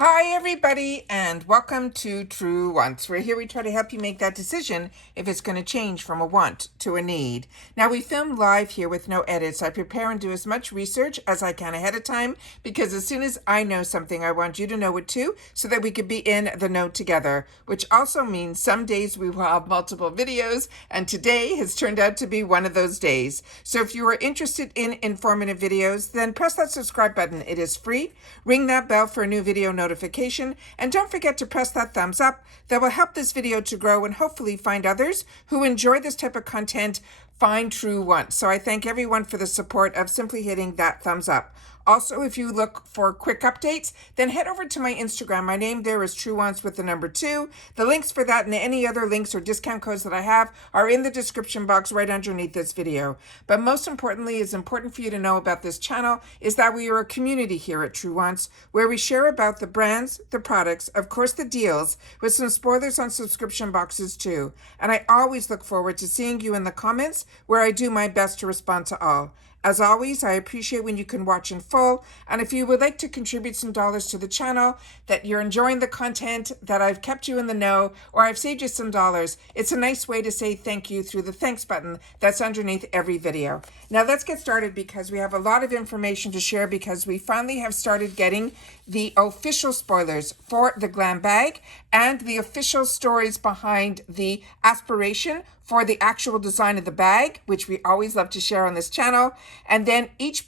Hi everybody and welcome to Truewants. We're here, we try to help you make that decision if it's going to change from a want to a need. Now we film live here with no edits. I prepare and do as much research as I can ahead of time because as soon as I know something, I want you to know it too so that we could be in the know together, which also means some days we will have multiple videos and today has turned out to be one of those days. So if you are interested in informative videos, then press that subscribe button. It is free. Ring that bell for a new video notification, and don't forget to press that thumbs up. That will help this video to grow and hopefully find others who enjoy this type of content find Truewants. So I thank everyone for the support of simply hitting that thumbs up. Also, if you look for quick updates, then head over to my Instagram. My name there is Truewants with the number 2. The links for that and any other links or discount codes that I have are in the description box right underneath this video. But most importantly, it's important for you to know about this channel is that we are a community here at Truewants where we share about the brands, the products, of course the deals, with some spoilers on subscription boxes too. And I always look forward to seeing you in the comments where I do my best to respond to all. As always, I appreciate when you can watch in full, and if you would like to contribute some dollars to the channel, that you're enjoying the content, that I've kept you in the know, or I've saved you some dollars, it's a nice way to say thank you through the thanks button that's underneath every video. Now let's get started because we have a lot of information to share because we finally have started getting the official spoilers for the GlamBag and the official stories behind the aspiration for the actual design of the bag, which we always love to share on this channel. And then each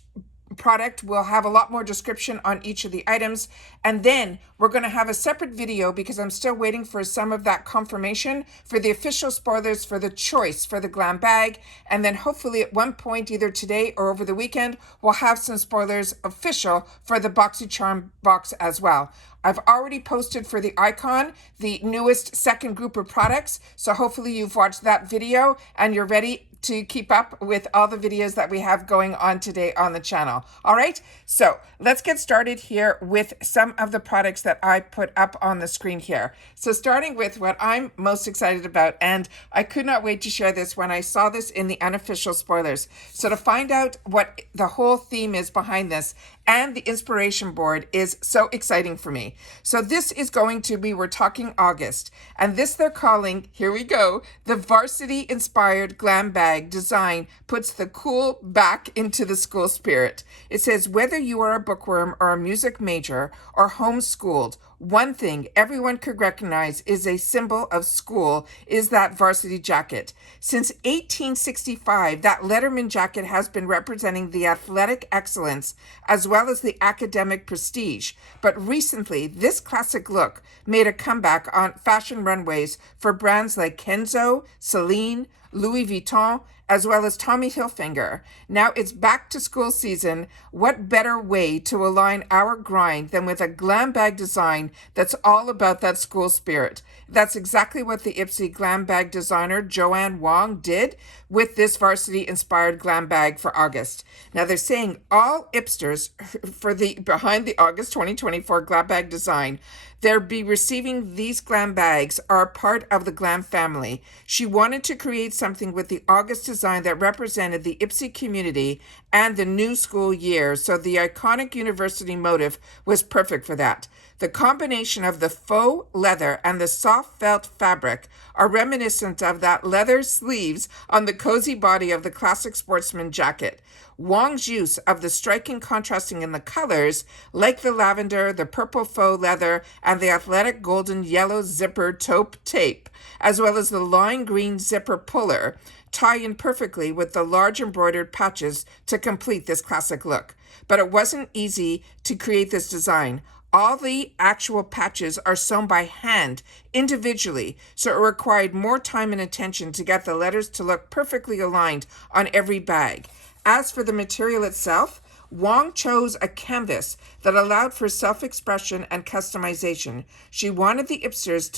product will have a lot more description on each of the items. And then we're going to have a separate video because I'm still waiting for some of that confirmation for the official spoilers for the choice for the GlamBag. And then hopefully at one point, either today or over the weekend, we'll have some spoilers official for the BoxyCharm box as well. I've already posted for the icon, the newest second group of products. So hopefully you've watched that video and you're ready to keep up with all the videos that we have going on today on the channel. All right, so let's get started here with some of the products that I put up on the screen here. So starting with what I'm most excited about, and I could not wait to share this when I saw this in the unofficial spoilers. So to find out what the whole theme is behind this and the inspiration board is so exciting for me. So this is going to be, we're talking August, and this they're calling, here we go, the varsity inspired GlamBag design puts the cool back into the school spirit. It says, whether you are a bookworm or a music major or homeschooled, one thing everyone could recognize is a symbol of school is that varsity jacket. Since 1865, that Letterman jacket has been representing the athletic excellence as well as the academic prestige. But recently, this classic look made a comeback on fashion runways for brands like Kenzo, Celine, Louis Vuitton, as well as Tommy Hilfiger. Now it's back to school season. What better way to align our grind than with a GlamBag design that's all about that school spirit? That's exactly what the IPSY GlamBag designer Joanne Wong did with this varsity-inspired GlamBag for August. Now they're saying all IPsters for the behind the August 2024 GlamBag design, they'll be receiving these GlamBags are part of the Glam family. She wanted to create something with the August design that represented the IPSY community and the new school year, so the iconic university motif was perfect for that. The combination of the faux leather and the soft felt fabric are reminiscent of that leather sleeves on the cozy body of the classic sportsman jacket. Wong's use of the striking contrasting in the colors, like the lavender, the purple faux leather, and the athletic golden yellow zipper taupe tape, as well as the lime green zipper puller, tie in perfectly with the large embroidered patches to complete this classic look. But it wasn't easy to create this design. All the actual patches are sewn by hand, individually, so it required more time and attention to get the letters to look perfectly aligned on every bag. As for the material itself, Wong chose a canvas that allowed for self-expression and customization. She wanted the IPsters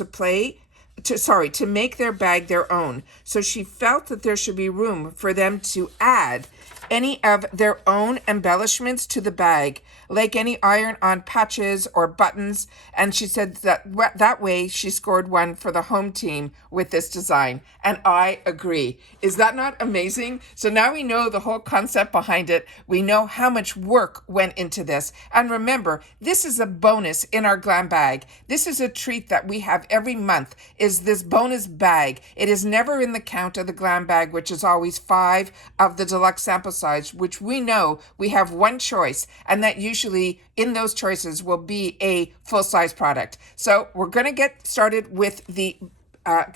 to make their bag their own, so she felt that there should be room for them to add any of their own embellishments to the bag, like any iron-on patches or buttons. And she said that way she scored one for the home team with this design. And I agree. Is that not amazing? So now we know the whole concept behind it. We know how much work went into this. And remember, this is a bonus in our glam bag. This is a treat that we have every month, is this bonus bag. It is never in the count of the glam bag, which is always 5 of the deluxe sample size, which we know we have one choice, and that usually in those choices will be a full-size product. So we're going to get started with the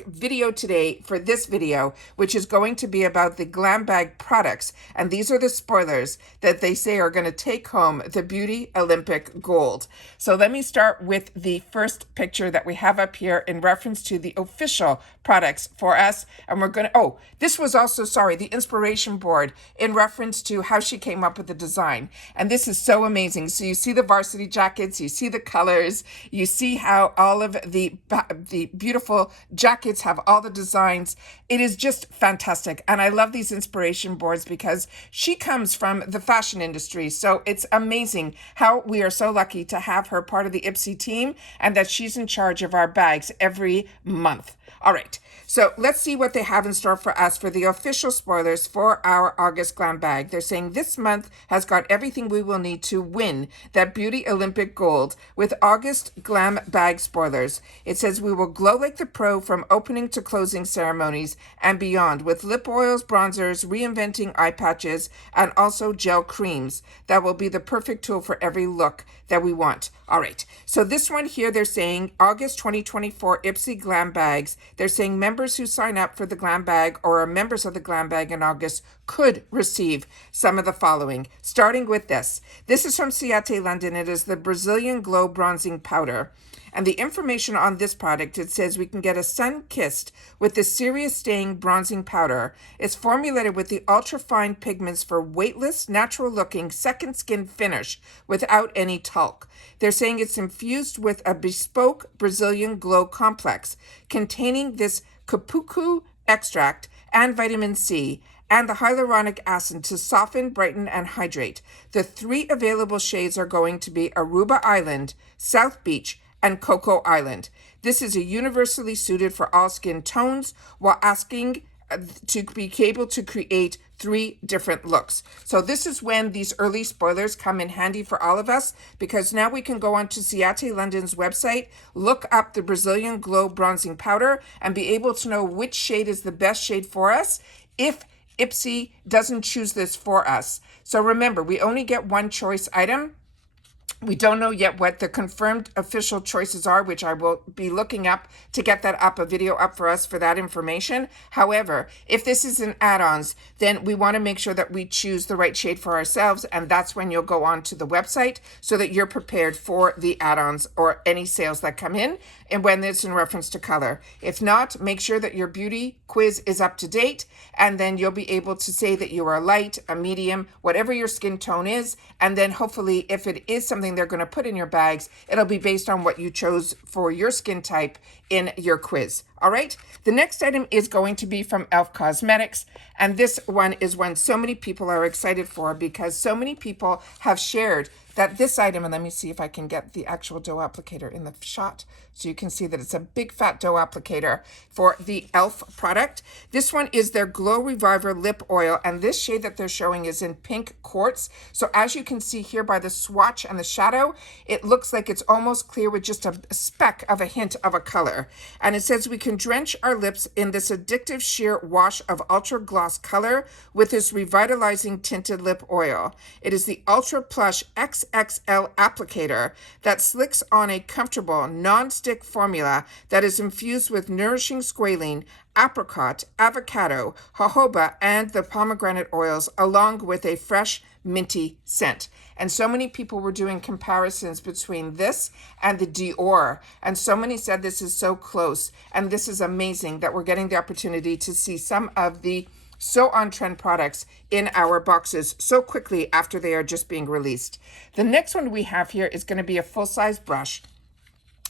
video today for this video, which is going to be about the GlamBag products. And these are the spoilers that they say are going to take home the Beauty Olympic gold. So let me start with the first picture that we have up here in reference to the official products for us. And we're going to, oh, this was also, sorry, the inspiration board in reference to how she came up with the design. And this is so amazing. So you see the varsity jackets, you see the colors, you see how all of the beautiful jackets have all the designs. It is just fantastic. And I love these inspiration boards because she comes from the fashion industry. So it's amazing how we are so lucky to have her part of the IPSY team and that she's in charge of our bags every month. All right, so let's see what they have in store for us for the official spoilers for our August glam bag. They're saying this month has got everything we will need to win that Beauty Olympic gold with August glam bag spoilers. It says we will glow like the pro from opening to closing ceremonies and beyond with lip oils, bronzers, reinventing eye patches, and also gel creams. That will be the perfect tool for every look that we want. All right, so this one here, they're saying August 2024 IPSY glam bags. They're saying members who sign up for the glam bag or are members of the glam bag in August could receive some of the following, starting with this. This is from Ciate London. It is the Brazilian Glow Bronzing Powder. And the information on this product, it says we can get a sun-kissed with the Serious Staying Bronzing Powder. It's formulated with the ultra-fine pigments for weightless, natural-looking second skin finish without any talc. They're saying it's infused with a bespoke Brazilian glow complex containing this kapuku extract and vitamin C and the hyaluronic acid to soften, brighten, and hydrate. The 3 available shades are going to be Aruba Island, South Beach, and Cocoa Island. This is a universally suited for all skin tones while asking to be able to create 3 different looks. So this is when these early spoilers come in handy for all of us, because now we can go on to Ciate London's website, look up the Brazilian Glow Bronzing Powder, and be able to know which shade is the best shade for us if IPSY doesn't choose this for us. So remember, we only get one choice item. We don't know yet what the confirmed official choices are, which I will be looking up to get that up, a video up for us for that information. However, if this is an add-ons, then we want to make sure that we choose the right shade for ourselves, and that's when you'll go on to the website so that you're prepared for the add-ons or any sales that come in, and when it's in reference to color. If not, make sure that your beauty quiz is up to date, and then you'll be able to say that you are a light, a medium, whatever your skin tone is, and then hopefully if it is something they're going to put in your bags, it'll be based on what you chose for your skin type in your quiz. All right, the next item is going to be from e.l.f. Cosmetics, and this one is one so many people are excited for because so many people have shared that this item, and let me see if I can get the actual dough applicator in the shot so you can see that it's a big fat dough applicator for the e.l.f. product. This one is their Glow Reviver Lip Oil, and this shade that they're showing is in Pink Quartz. So as you can see here by the swatch and the shadow, it looks like it's almost clear with just a speck of a hint of a color. And it says we can drench our lips in this addictive sheer wash of ultra gloss color with this revitalizing tinted lip oil. It is the Ultra Plush XXL applicator that slicks on a comfortable non-stick formula that is infused with nourishing squalene, apricot, avocado, jojoba, and the pomegranate oils, along with a fresh minty scent. And so many people were doing comparisons between this and the Dior, and so many said this is so close, and this is amazing that we're getting the opportunity to see some of the so on-trend products in our boxes so quickly after they are just being released. The next one we have here is going to be a full-size brush.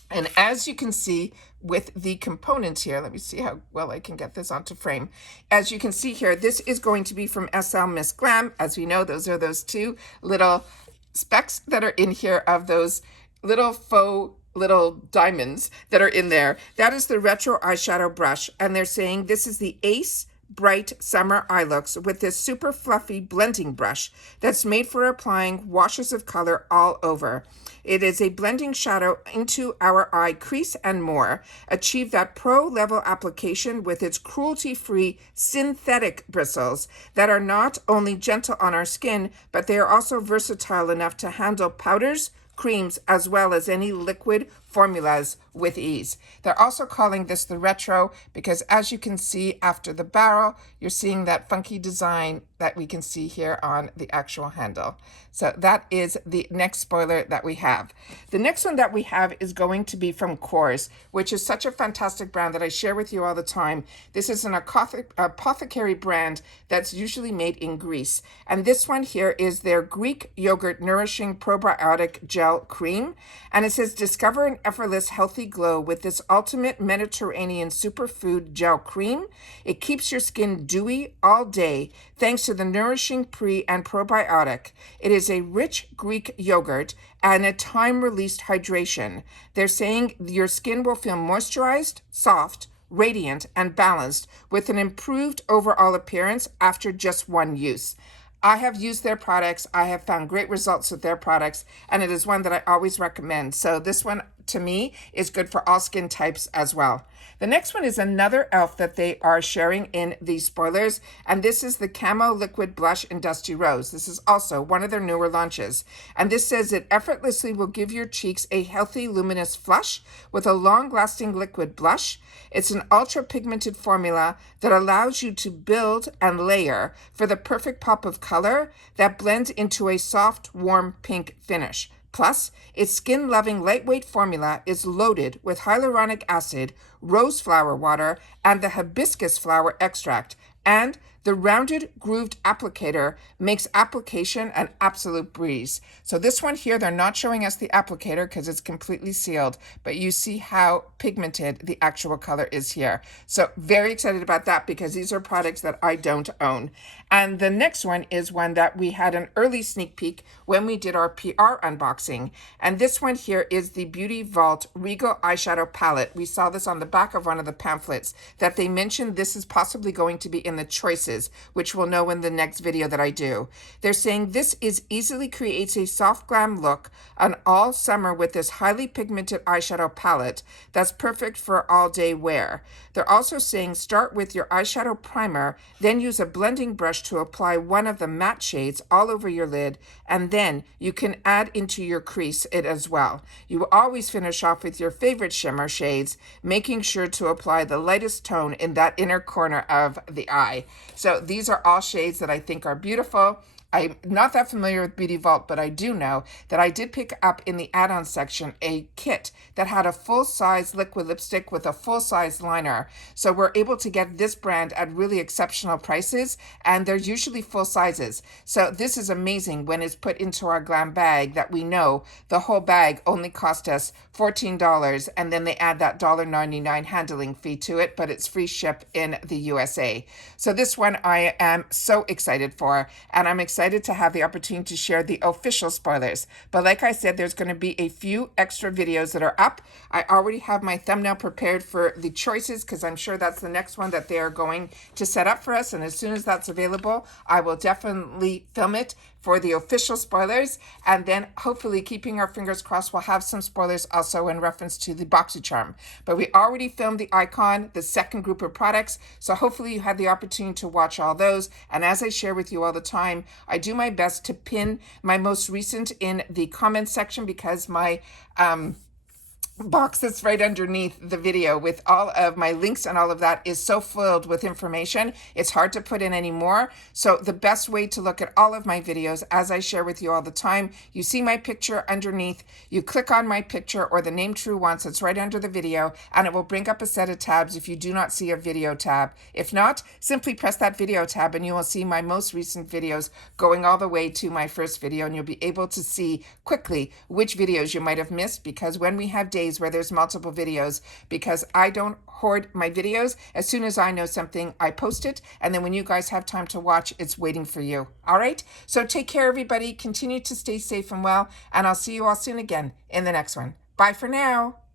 And as you can see with the components here. Let me see how well I can get this onto frame. As you can see here, this is going to be from SL Miss Glam. As we know, those are those two little specks that are in here of those little faux little diamonds that are in there. That is the retro eyeshadow brush, and they're saying this is the Ace Bright Summer Eye Looks with this super fluffy blending brush that's made for applying washes of color all over. It is a blending shadow into our eye crease and more. Achieve that pro-level application with its cruelty-free synthetic bristles that are not only gentle on our skin, but they are also versatile enough to handle powders, creams, as well as any liquid formulas with ease. They're also calling this the retro because, as you can see after the barrel, you're seeing that funky design that we can see here on the actual handle. So that is the next spoiler that we have. The next one that we have is going to be from Kors, which is such a fantastic brand that I share with you all the time. This is an apothecary brand that's usually made in Greece. And this one here is their Greek Yogurt Nourishing Probiotic Gel Cream. And it says, discover an effortless healthy glow with this ultimate Mediterranean superfood gel cream. It keeps your skin dewy all day thanks to the nourishing pre and probiotic. It is a rich Greek yogurt and a time-released hydration. They're saying your skin will feel moisturized, soft, radiant, and balanced with an improved overall appearance after just one use. I have used their products. I have found great results with their products, and it is one that I always recommend. So this one, to me, is good for all skin types as well. The next one is another e.l.f. that they are sharing in these spoilers, and this is the Camo Liquid Blush in Dusty Rose. This is also one of their newer launches, and this says it effortlessly will give your cheeks a healthy, luminous flush with a long-lasting liquid blush. It's an ultra-pigmented formula that allows you to build and layer for the perfect pop of color that blends into a soft, warm pink finish. Plus, its skin-loving lightweight formula is loaded with hyaluronic acid, rose flower water, and the hibiscus flower extract. And the rounded grooved applicator makes application an absolute breeze. So this one here, they're not showing us the applicator because it's completely sealed, but you see how pigmented the actual color is here. So very excited about that because these are products that I don't own. And the next one is one that we had an early sneak peek when we did our PR unboxing. And this one here is the Beauty Vault Regal Eyeshadow Palette. We saw this on the back of one of the pamphlets that they mentioned this is possibly going to be in the choices, which we'll know in the next video that I do. They're saying this easily creates a soft glam look on all summer with this highly pigmented eyeshadow palette that's perfect for all day wear. They're also saying start with your eyeshadow primer, then use a blending brush to apply one of the matte shades all over your lid, and then you can add into your crease it as well. You will always finish off with your favorite shimmer shades, making sure to apply the lightest tone in that inner corner of the eye. So these are all shades that I think are beautiful. I'm not that familiar with Beauty Vault, but I do know that I did pick up in the add-on section a kit that had a full-size liquid lipstick with a full-size liner. So we're able to get this brand at really exceptional prices, and they're usually full sizes. So this is amazing when it's put into our glam bag that we know the whole bag only cost us $14, and then they add that $1.99 handling fee to it, but it's free ship in the USA. So this one I am so excited for, and I'm excited to have the opportunity to share the official spoilers. But like I said, there's going to be a few extra videos that are up. I already have my thumbnail prepared for the choices because I'm sure that's the next one that they are going to set up for us. And as soon as that's available, I will definitely film it for the official spoilers, and then hopefully, keeping our fingers crossed, we'll have some spoilers also in reference to the BoxyCharm. But we already filmed the icon, the second group of products, so hopefully you had the opportunity to watch all those. And as I share with you all the time, I do my best to pin my most recent in the comments section because my box that's right underneath the video with all of my links and all of that is so filled with information, it's hard to put in any more. So the best way to look at all of my videos, as I share with you all the time, you see my picture underneath, you click on my picture or the name Truewants, it's right under the video, and it will bring up a set of tabs if you do not see a video tab. If not, simply press that video tab and you will see my most recent videos going all the way to my first video, and you'll be able to see quickly which videos you might have missed, because when we have days days where there's multiple videos, because I don't hoard my videos. As soon as I know something, I post it, and then when you guys have time to watch, it's waiting for you. All right? So take care, everybody. Continue to stay safe and well, and I'll see you all soon again in the next one. Bye for now.